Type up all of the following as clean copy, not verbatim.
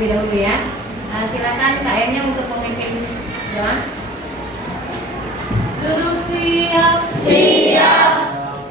terlebih dahulu ya. Silakan KM-nya untuk memimpin doa. Duduk siap. Siap.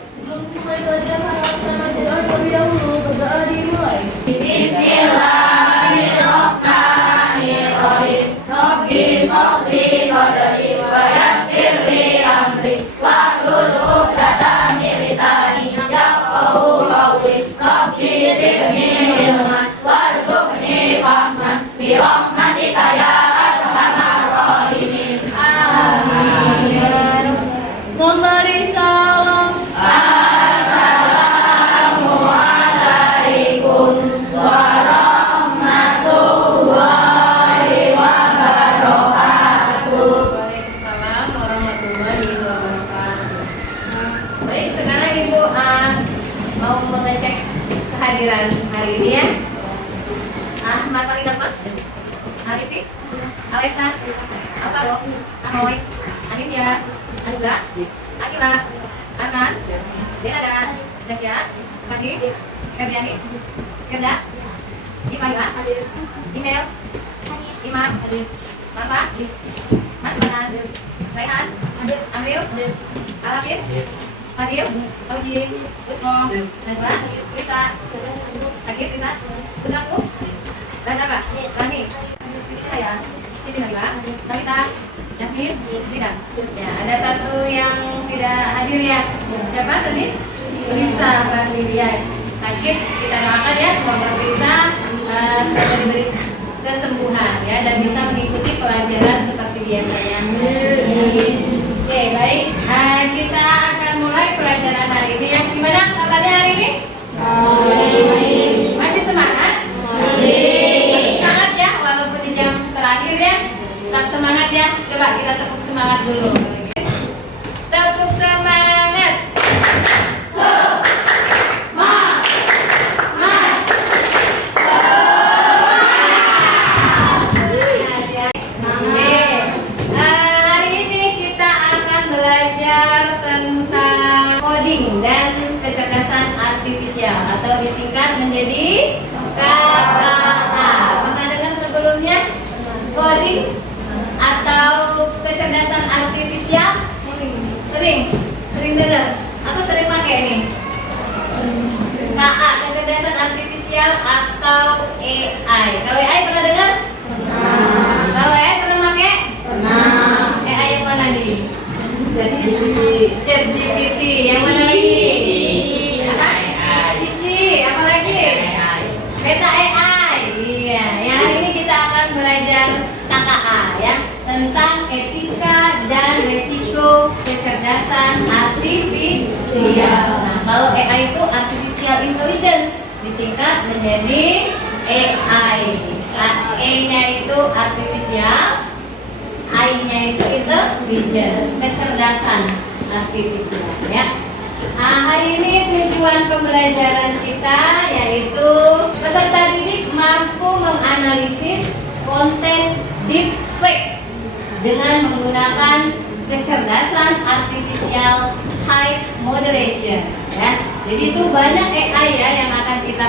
Sebelum mulai belajar harapkan doa terlebih dahulu. Berdoa dimulai. Bismillahirrahmanirrahim. Rabbi sholli sadri wa yassir li amri wahlul 'uqdatam min lisani yafqahu qawli. Rabbi zidni ilman warzuqni fahman bi rahmatika ya arhamar rahimin. Amin. Memberi salam. Assalamualaikum warahmatullahi wabarakatuh. Waalaikumsalam warahmatullahi wabarakatuh. Baik, sekarang Ibu mau mengecek kehadiran hari ini ya. Ahmad Faridat Mah, Aristi, Alesa, apa kok? Ahoy, Anindya, Anugrah, Akila, Arman, Denada, Zakia, Fadi, Ferdiani, Gerda, Imaila, Email, Imam, Marfa, Mas Banan, Raihan, Amril, Alafis, Fadil, Auji, Usmo, Nasla, Risa, Akir, Risa, Putraku, Razaba, Rani, Siti Cahaya, Siti Nabila, Talita, Yasmin, Zidan. Ya, ada satu yang tidak hadir ya. Siapa tadi? Risa Randilian. Sakit, kita doakan ya semoga Risa semoga diberi kesembuhan ya dan bisa mengikuti pelajaran seperti biasanya. Oke, baik. Kita akan mulai pelajaran hari ini. Yang gimana kabarnya hari ini? Masih semangat? Masih semangat ya, walaupun di jam terakhir ya. Tetap semangat ya. Coba kita tepuk semangat dulu. Tepuk semangat. Hari ini kita akan belajar tentang coding dan kecerdasan artifisial atau disingkat menjadi KKA. Pernah dengar sebelumnya coding atau kecerdasan artifisial? Sering dengar atau sering pakai nih? KA, kecerdasan artifisial atau AI. Kalau AI pernah dengar? Kalau AI pernah pakai? Pernah. AI yang mana nih? ChatGPT. Yang mana lagi? Cici. Apa lagi? Meta AI. Iya. Yang hari ini kita akan belajar KKA ya, tentang etika dan resiko kecerdasan artifisial. Nah, kalau AI itu artificial intelligence, disingkat menjadi AI. E-nya itu artificial, I-nya itu intelligent, kecerdasan artifisial ya. Nah, hari ini tujuan pembelajaran kita yaitu peserta didik mampu menganalisis konten deepfake dengan menggunakan kecerdasan artificial high moderation ya. Jadi itu banyak AI ya yang akan kita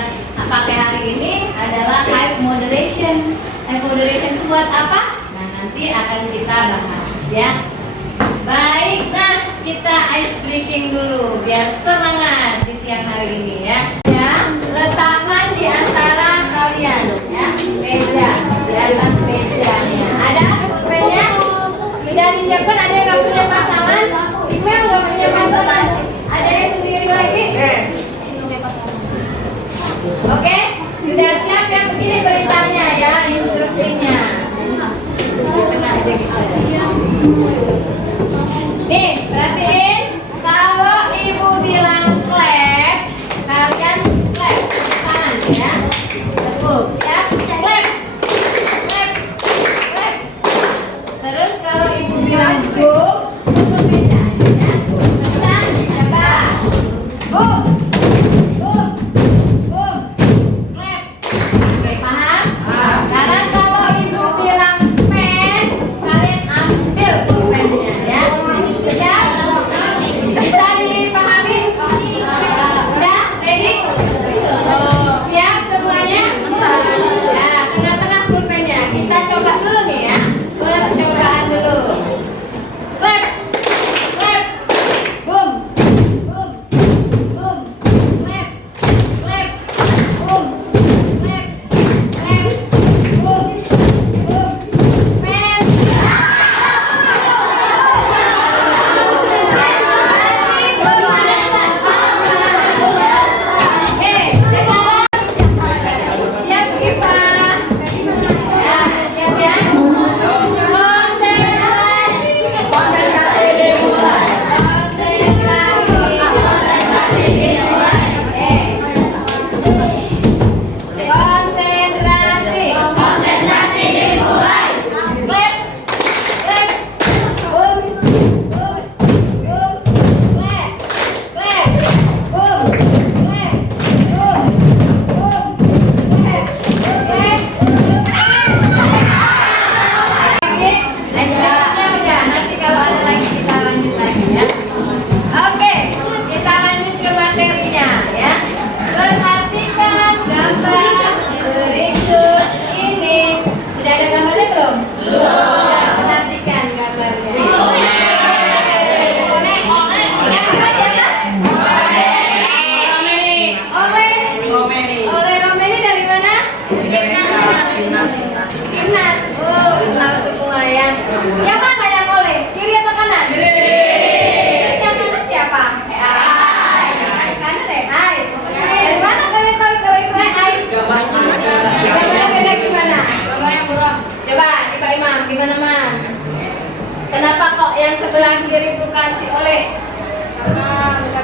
pakai hari ini adalah high moderation. High moderation itu buat apa? Nah, nanti akan kita bahas ya. Baik, nah kita ice breaking dulu biar semangat di siang hari ini ya. Ya, letakkan di antara kalian ya meja, di atas mejanya. Ada pulpennya? Sudah disiapkan? Ada yang nggak punya pasangan? Email nggak punya pasangan? Ada yang sendiri lagi? Oke, sudah siap ya? Begini perintahnya ya, instruksinya. Kena aja gitu. Nih, perhatiin. Kalau ibu bilang clap, kalian clap tangan ya. Tepuk, siap? Clap, clap, clap. Terus kalau ibu bilang go, tutup mejanya ya. Bisa? Coba. Boom, boom, boom, clap. Oke, paham? Sekarang kalau ibu bilang pen, kalian ambil pulpennya ya. Siap? Bisa dipahami?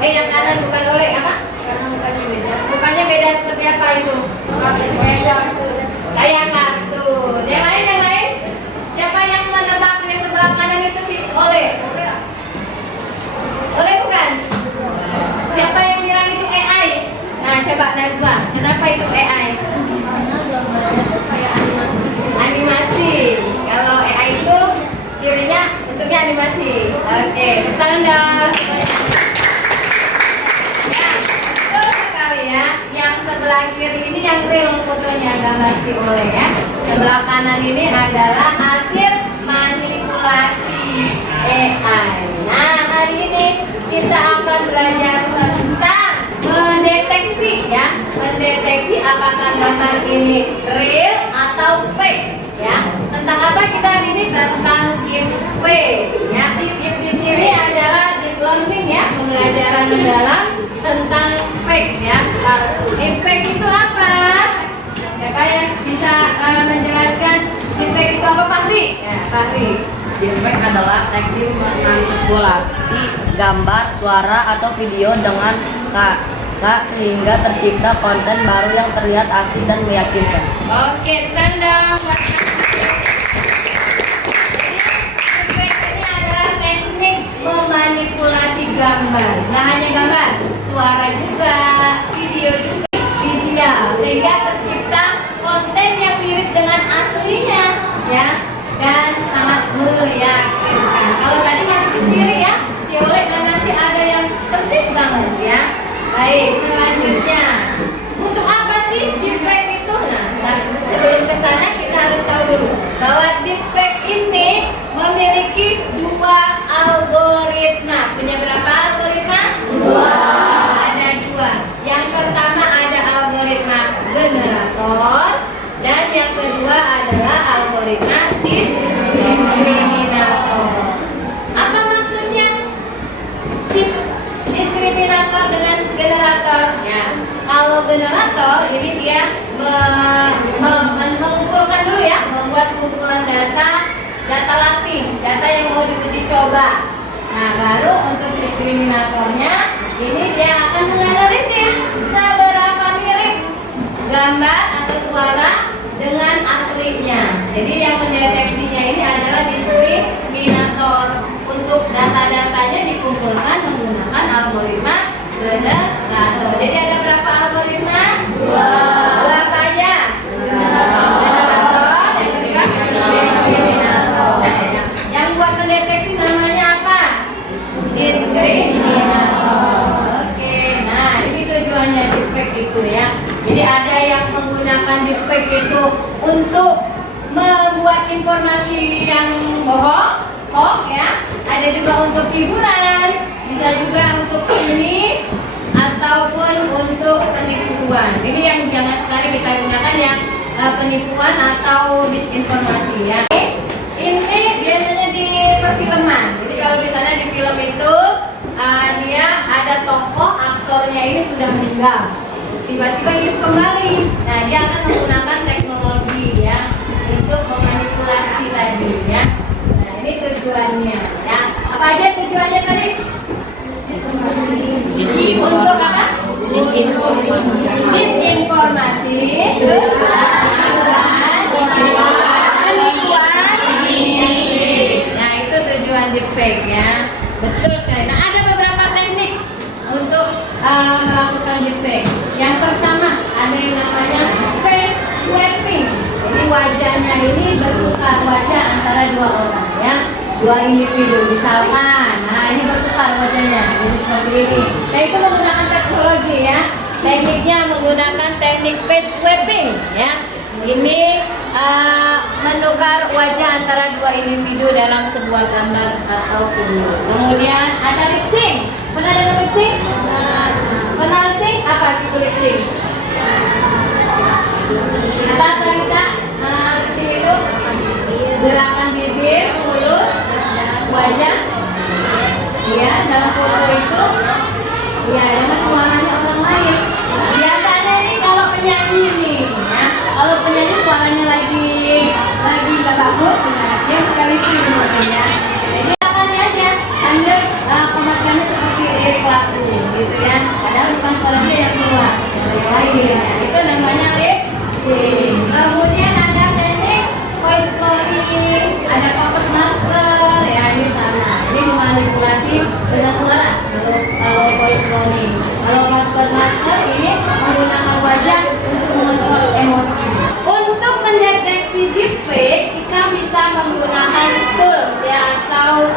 Yang kanan bukan oleh apa? Mukanya beda seperti apa itu? Kayak kartun. Yang lain. Siapa yang menebak yang sebelah kanan itu si oleh? Oleh bukan? Siapa yang bilang itu AI? Nah, coba Nazwa, kenapa itu AI? Animasi. Kalau AI itu cirinya bentuknya animasi. Oke, tangan dong. Ya, betul sekali ya. Yang sebelah kiri ini yang real fotonya gambar si oleh ya. Sebelah kanan ini adalah hasil manipulasi AI. Nah, hari ini kita akan belajar tentang mendeteksi ya, mendeteksi apakah gambar ini real atau fake ya. Tentang apa kita hari ini? Tentang deepfake ya. Deep di sini adalah deep learning ya, pembelajaran mendalam tentang fake ya, palsu. Deepfake itu apa? Siapa yang bisa menjelaskan deepfake itu apa, Fahri? Ya, Fahri. Deepfake adalah teknik manipulasi gambar, suara, atau video dengan sehingga tercipta konten baru yang terlihat asli dan meyakinkan. Oke, tanda. Deepfake ini adalah teknik memanipulasi gambar. Nggak hanya gambar, suara juga, video juga, visual, sehingga tercipta konten yang mirip dengan aslinya, ya, dan sangat meyakinkan. Kalau tadi masih kecil ya, si oleh dan nanti ada yang persis banget ya. Baik, selanjutnya untuk apa sih deepfake itu? Nah, sebelum kesana kita harus tahu dulu bahwa deepfake ini memiliki dua algoritma. Punya berapa algoritma? Dua. Ada dua. Yang pertama ada algoritma generator dan yang kedua adalah algoritma diskriminator. Apa maksudnya diskriminator dengan generator? Ya, kalau generator ini dia mengumpulkan dulu ya, membuat kumpulan data latih, data yang mau diuji coba. Nah, baru untuk diskriminatornya ini dia akan menganalisis seberapa mirip gambar atau suara dengan aslinya. Jadi yang mendeteksinya ini adalah diskriminator. Untuk data-datanya dikumpulkan menggunakan algoritma generator. Jadi ada berapa algoritma? Dua. Dua apa aja? Generator dan juga diskriminator. Yang buat mendeteksi namanya apa? Diskriminator. Oke, nah ini tujuannya deepfake itu ya. Jadi ada yang menggunakan deepfake itu untuk membuat informasi yang bohong, ya. Ada juga untuk hiburan, bisa juga untuk seni ataupun untuk penipuan. Ini yang jangan sekali kita gunakan yang penipuan atau disinformasi ya. Ini biasanya di perfilman. Jadi kalau misalnya di film itu dia ada tokoh, aktornya ini sudah meninggal, tiba-tiba hidup kembali. Nah, dia akan menggunakan teknologi ya untuk memanipulasi tadi ya. Nah, ini tujuannya ya. Apa aja tujuannya tadi? Untuk apa? Disinformasi, terus penipuan. Nah, itu tujuan deepfake ya. Betul sekali. Nah, ada beberapa teknik untuk melakukan deepfake. Yang pertama ada yang namanya face swapping. Jadi wajahnya ini bertukar wajah antara dua orang ya, dua individu misalkan. Nah, ini bertukar wajahnya jadi seperti ini. Nah, itu menggunakan teknologi ya. Tekniknya menggunakan teknik face swapping ya. Ini menukar wajah antara dua individu dalam sebuah gambar atau video. Kemudian ada lip sync. Pernah ada lip sync? Pernah lip sync? Apa itu lip sync? Apa kita lip sync itu? Gerakan bibir, mulut, wajah. Ya, dalam foto itu ya dengan suaranya orang lain. Biasanya ini kalau penyanyi nih ya, kalau penyanyi suaranya lagi nggak bagus, nah dia buka lip sync ya. Jadi akan aja sambil pemakaiannya seperti Eric Lagu. gitu ya. Padahal bukan suara dia yang keluar, suara yang lain. Itu namanya lip sync. Kemudian ada teknik voice cloning, ada puppet master, ya ini sama. Ini memanipulasi dengan suara. Kalau voice cloning, kalau puppet master ini menggunakan wajah untuk mengontrol emosi. Untuk mendeteksi deepfake, kita bisa menggunakan tools ya atau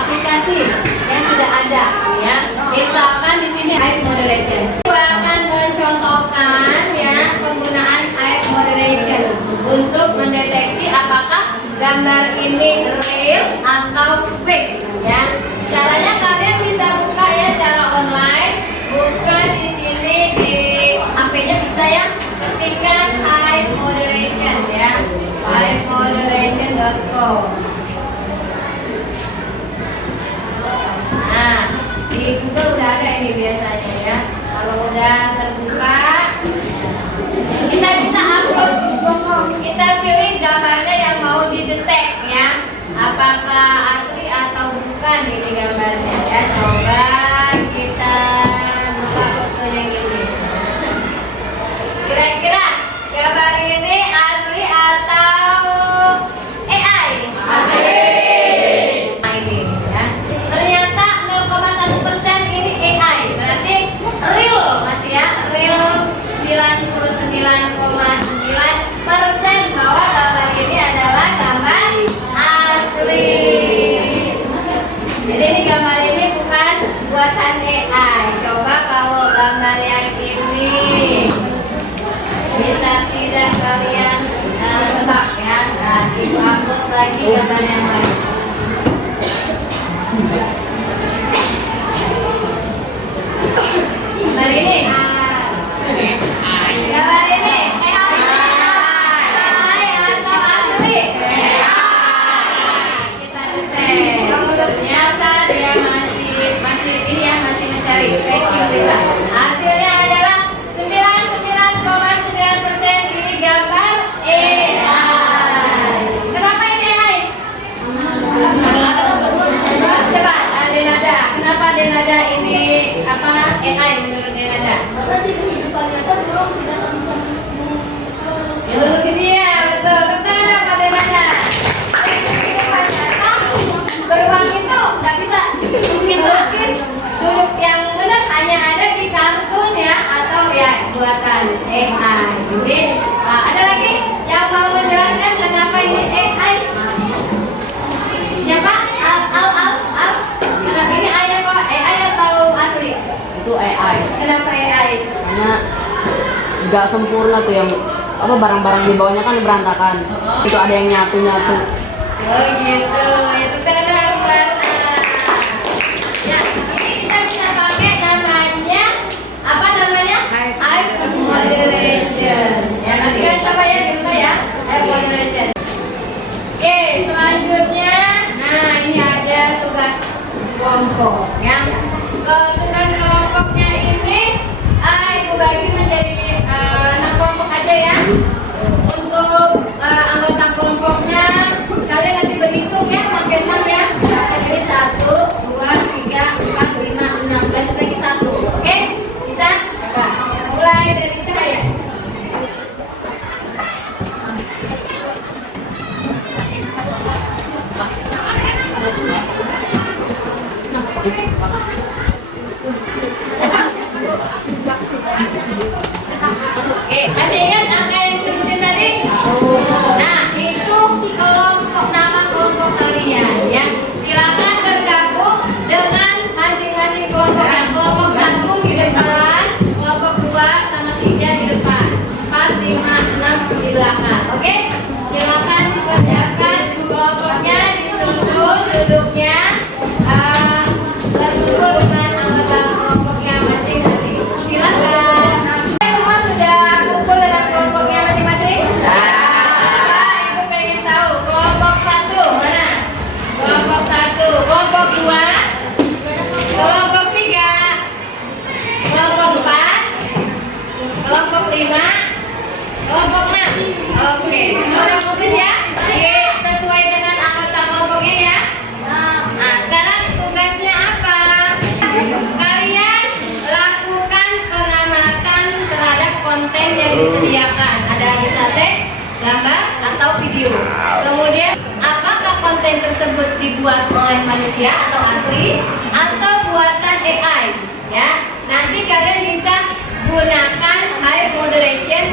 aplikasi yang sudah ada ya. Misalkan di sini eye moderation. Saya akan mencontohkan ya penggunaan eye moderation untuk mendeteksi apakah gambar ini real atau fake ya. Caranya kalian bisa buka ya secara online, buka di sini di HP-nya bisa ya, ketikkan eye moderation ya, eyemoderation.com. Nah, di Google udah ada ini biasanya ya. Kalau udah terbuka, kita bisa upload, kita pilih gambarnya yang mau didetek ya, apakah asli atau bukan ini gambarnya ya. Coba kita buka fotonya gini. Kira-kira gambar ini asli atau AI? Asli. Nah, ini ya. Ternyata 0,1% ini AI, berarti real masih ya, real 99,9% bahwa gambar ini adalah gambar asli. Jadi ini gambar ini bukan buatan AI. Coba kalau gambar yang ini bisa tidak kalian tebak ya, nanti upload lagi gambar yang lain. Gambar ini, gambar ini AI atau asli? Nah, kita detek. Ternyata dia masih ini ya, masih mencari matching result. Hasilnya adalah 99,9% ini gambar AI. Kenapa ini AI? Coba Denada, kenapa Denada ini apa AI menurut Denada? Duduk di sini ya, betul. Betul apa Denada? Beruang itu nggak bisa melukis duduk yang benar, hanya ada di kartun ya atau ya buatan AI. Jadi ada lagi yang mau menjelaskan kenapa ini AI? Siapa? Al. Kenapa ini AI atau asli? Itu AI. Kenapa AI? Karena nggak sempurna tuh, yang apa barang-barang di bawahnya kan berantakan. Itu ada yang nyatu-nyatu. Oh gitu, itu kan harus warna. Ya, ini kita bisa pakai namanya apa namanya? Eye moderation. Ya, nanti kalian coba ya di rumah ya, eye moderation. Oke, selanjutnya, nah ini ada tugas kelompok ya. Tugas kelompoknya ini, ibu bagi menjadi 6 kelompok aja ya. Untuk anggota kelompoknya kalian nanti berhitung ya sampai 6 ya. Jadi 1, 2, 3, 4, 5, 6. Lanjut lagi 1. Oke? Bisa? Coba. Mulai dari Cahaya. Oke, masih ingat angka yang disebutin tadi? Nah, itu kelompok, nama kelompok kalian ya. Silakan bergabung dengan masing-masing kelompok. Kelompok 1 di depan, kelompok 2 sama 3 di depan, 4, 5, 6 di belakang. Oke? Silakan kerjakan kelompoknya, disusun duduknya, berkumpul dengan anggota kelompoknya masing-masing. Silakan. Semua sudah kumpul dengan kelompoknya masing-masing? Ibu pengen tahu kelompok 1 mana? Kelompok 1, kelompok 2, kelompok 3, kelompok 4, kelompok 5, kelompok 6. Oke, semua udah kumpul ya? Oke, sesuai dengan anggota kelompoknya ya. Nah, sekarang tugasnya apa? Kalian dibuat oleh manusia atau asli atau buatan AI ya. Nanti kalian bisa gunakan high moderation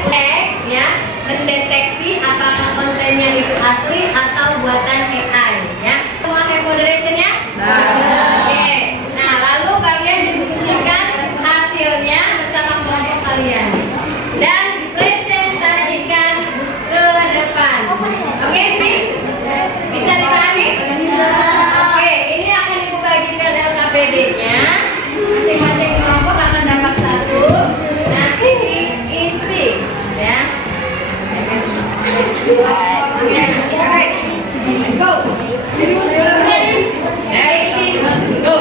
ya, mendeteksi apakah kontennya itu asli atau buatan AI ya. Semua high moderation ya? Oke. Nah, lalu kalian diskusikan hasilnya bersama kelompok kalian dan presentasikan ke depan. Oke, bisa dipahami? Oke, ini akan ibu bagikan LKPD-nya. Masing-masing kelompok akan dapat satu. Nanti diisi, ya. Go. Go.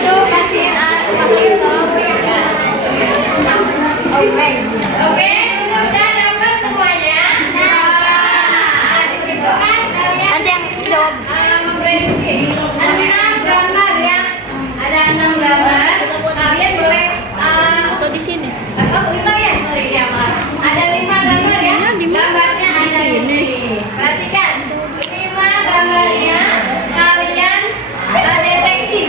Itu kasihin Oke, sudah dapat semuanya. Nah, di situ kan kalian Nanti yang jawab. memprediksi 6 gambar ya. Ada 6 gambar. Kalian boleh Atau di sini. oh, 5 ya? Sorry ya, Mas. Ada 5 gambar ya. Gambarnya ada ini. Perhatikan. 5 gambarnya kalian deteksi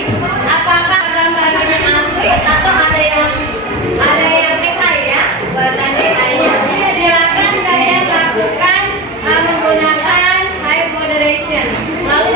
apakah gambarnya asli atau ada yang AI ya, buatan AI-nya. Silakan kalian lakukan menggunakan high moderation. Lalu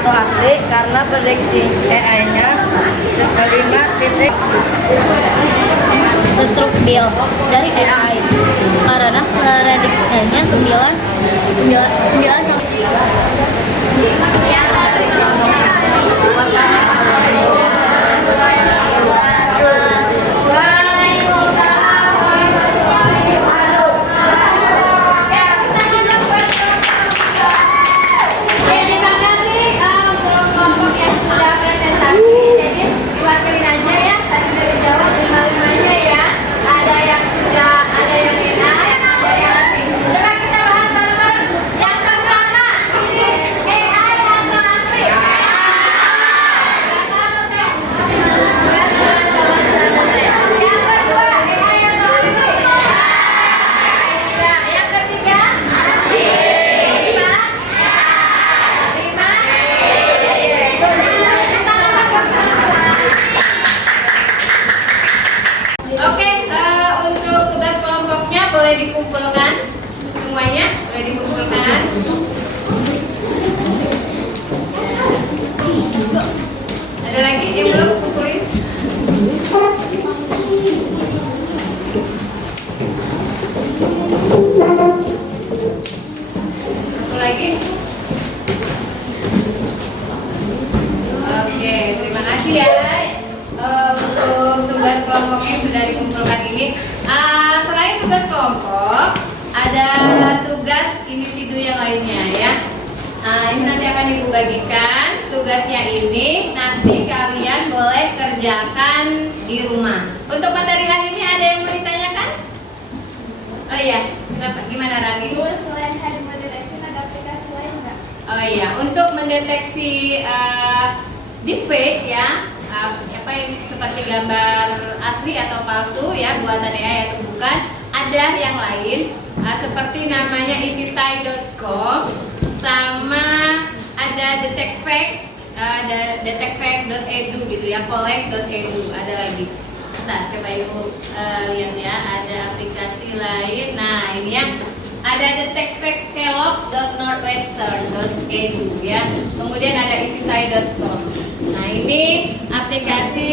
atau asli karena prediksi AI-nya 5 Struk deal dari AI karena prediksinya 9 Terima kasih untuk kelompok yang sudah presentasi. Jadi diwakilin aja ya, tadi dari jawab 5-5-nya ya. Ada yang sudah, ada yang AI, ada yang asli. Coba kita bahas bareng-bareng. Yang pertama, ini AI atau asli? Yang kedua, AI atau asli? Nah, yang ketiga, asli. Lima. Oke, untuk tugas kelompoknya boleh dikumpulkan semuanya, boleh dikumpulkan. Ada lagi yang belum kumpulin? Kumpul lagi. Oke, terima kasih ya untuk tugas kelompok yang sudah dikumpulkan ini. Selain tugas kelompok, ada tugas individu yang lainnya ya. Ini nanti akan Ibu bagikan. Tugasnya ini nanti kalian boleh kerjakan di rumah. Untuk materi hari ini ada yang mau ditanyakan? Oh iya, kenapa? Gimana Rani? Selain hand detection ada aplikasi lain nggak? Oh iya, untuk mendeteksi deepfake ya, apa yang seperti gambar asli atau palsu ya, buatan AI atau bukan, ada yang lain seperti namanya easytie.com, sama ada detectfake.edu gitu ya, collect.edu, ada lagi. Bentar, coba Ibu lihat ya, ada aplikasi lain. Nah ini ya, ada detectfake.kellogg.northwestern.edu ya, kemudian ada easytie.com. Nah ini aplikasi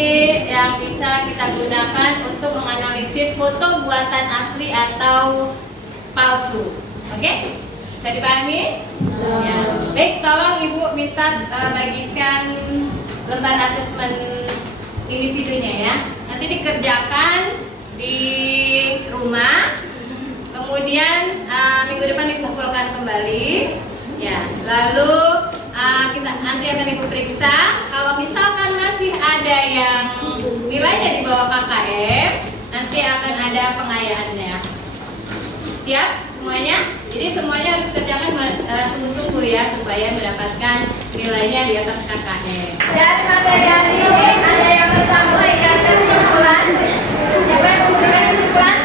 yang bisa kita gunakan untuk menganalisis foto buatan asli atau palsu. Oke? Bisa dipahami? Ya. Baik, tolong Ibu minta bagikan lembar asesmen individunya ya. Nanti dikerjakan di rumah. Kemudian minggu depan dikumpulkan kembali. Ya, lalu kita nanti akan Ibu periksa. Kalau misalkan masih ada yang nilainya di bawah KKM, nanti akan ada pengayaannya. Siap semuanya? Jadi semuanya harus kerjakan sungguh-sungguh ya, supaya mendapatkan nilainya di atas KKM. Dari materi hari ini ada yang bisa memberikan kesimpulan? Siapa yang memberikan kesimpulan?